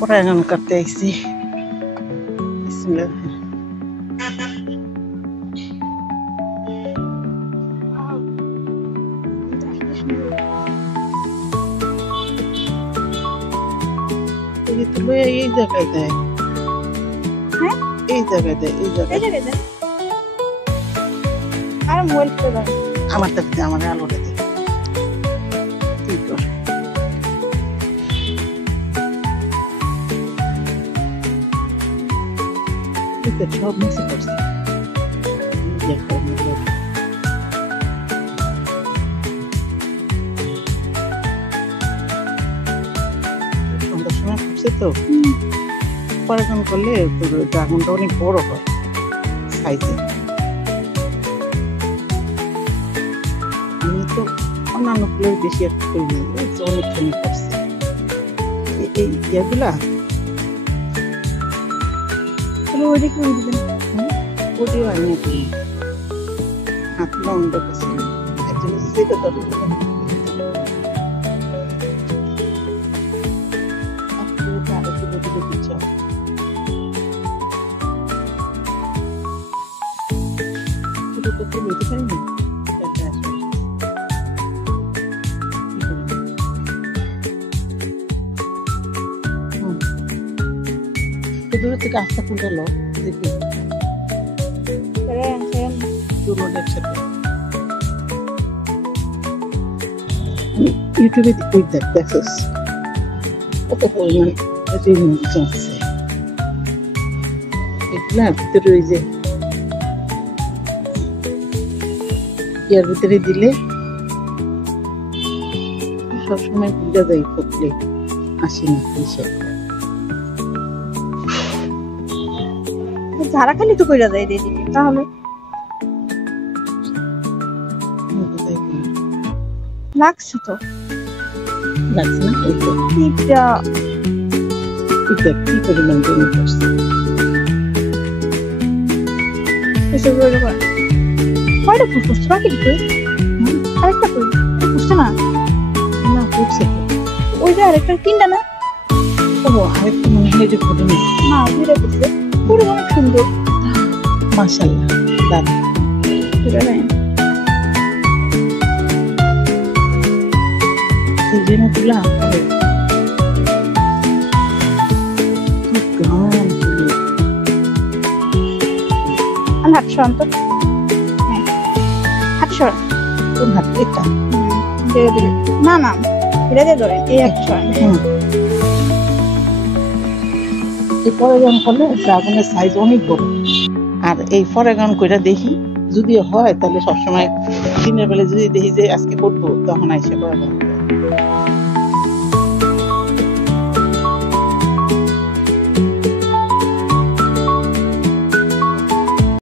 পরাগান করতে আইছি। বিসমিল্লাহ। এই জায়গায় দেয়, হ্যাঁ এই জায়গায় দেয়, এই জায়গায় দেয়। আর মোবাইল করে দাও। আমার তাকে আমার আলোটা দে। তুই কর। সব মিশে করছে। সন্ধ্যার সময় করছে তো পরাগান করলে তোর ড্রাগনটা অনেক বড় হয় সাইজে। আমি তো অন্যান্য ফুলের বেশি একটা করি, অনেকখানি করছে এই ইয়াগুলা। ওইটা কি দিবেন? ওটিও আমি করি হাত লন্ড করছি একজন সেটা তো দূর থেকে আস্তে ফুল এলো দেখি একসাথে ইউটিউবে দেখছিস কত পরিমাণ জমছে এগুলা ভিতরে। ওই যে ইয়ার ভিতরে দিলে সবসময় বুঝা যায় ফুটলে আসে না কিসে। ঝাড়া খালি তো কইরা যায় দিয়ে দিবি তাহলে লাগছে তো। লাগছে না ওই তো টিপটা এটা কি পরিমাণ জমি করছে এসব করে দেবো। কয়টা ফুল ফুটছে বাকি কই? আরেকটা কই? ফুটছে না? না ফুটছে ওই যে আরেকটা তিনটা না? ও আরেকটা মনে হয় যে ফুটে না। না দুইটা ফুটছে, পুরো অনেক সুন্দর মাশাআল্লাহ। দাদা দুইটা নাই এই জেনাগুলা হাতশো অন্তর। হ্যাঁ হাতশো কোন হাত এটা না না এটা দিয়ে ধরে এই 100। এই পরাগান করলে ড্রাগনের সাইজ অনেক বড়। আর এই পরাগান কইরা দেখি যদি হয় তাহলে সবসময় দিনের বেলা যদি দেখি যে আজকে করবো তখন আইসে পরাগান।